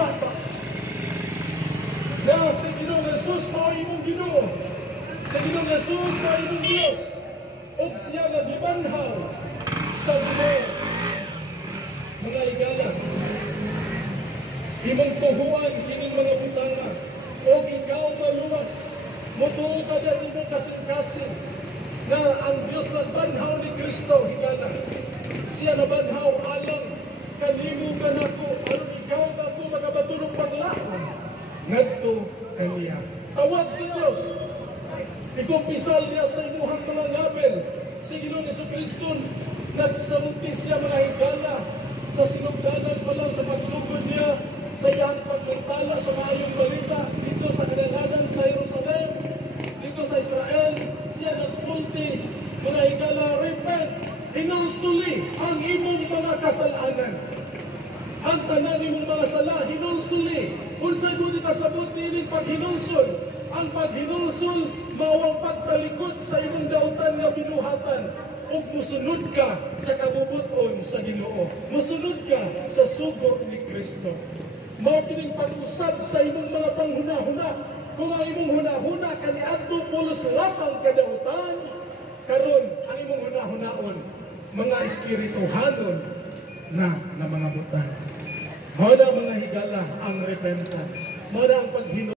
bata. Na sa Ginoong Jesus mao imong Ginoo. Sa Ginoong Jesus mao imong Dios. Ug siya nga gibanhaw sa Ginoo. Mga igala, imong tuhuan kining mga butanga o ikaw maluwas mutuo ka sa imong kasing-kasing na ang Diyos nagbanhaw ni Kristo higala. Siya nabanhaw alang kanimo nga nako aron ikaw nga ako magabatulong paglahon ngadto kaniya. Tawag sa Diyos. Ikumpisal niya sa imuhang mga ngabel si Ginoong Jesucristo. Nagsulti siya mga higala sa sinugdanan pa lang sa pagsugod niya sa iyang pagmentala sa maayong balita dito sa kadalanan sa Jerusalem, dito sa Israel. Siya nagsulti mga higala, repent, hinulsuli ang imong mga kasalanan. Ang tanan imong mga sala, hinulsuli. Unsay mo di kasabot niining paghinulsol? Ang paghinulsol mao ang pagtalikod sa imong dautan nga binuhatan. Ug musunod ka sa kabubuton sa Ginoo. Musunod ka sa sugo ni Kristo. Mao kining pag-usab sa imong mga panghuna-huna. Kung ang imong huna-huna kaniadto pulos lamang kadautan, karon ang imong huna-hunaon mga espirituhanon na mga butan. Mao na mga higala ang repentance. Mao na ang